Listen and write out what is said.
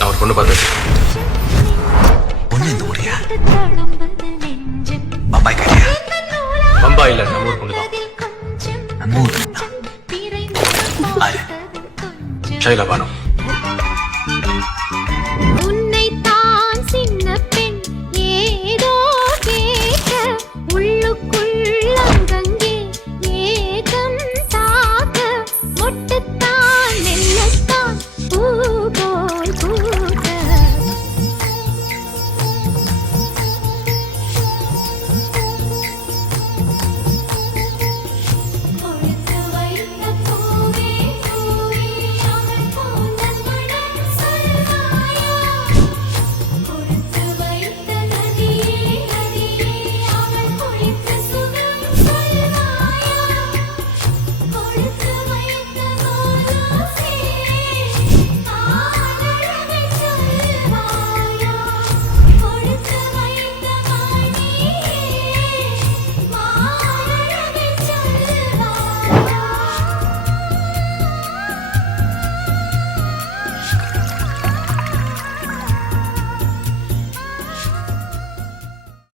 நான் ஒரு பொண்ணு பார்த்தேன். பொண்ணு இந்த ஊரியா? பம்பாய் கரியா? பம்பாய் இல்ல, நம்ம ஊர் பொண்ணு தான். நம்ம ஊர்? ஷைலா பானு.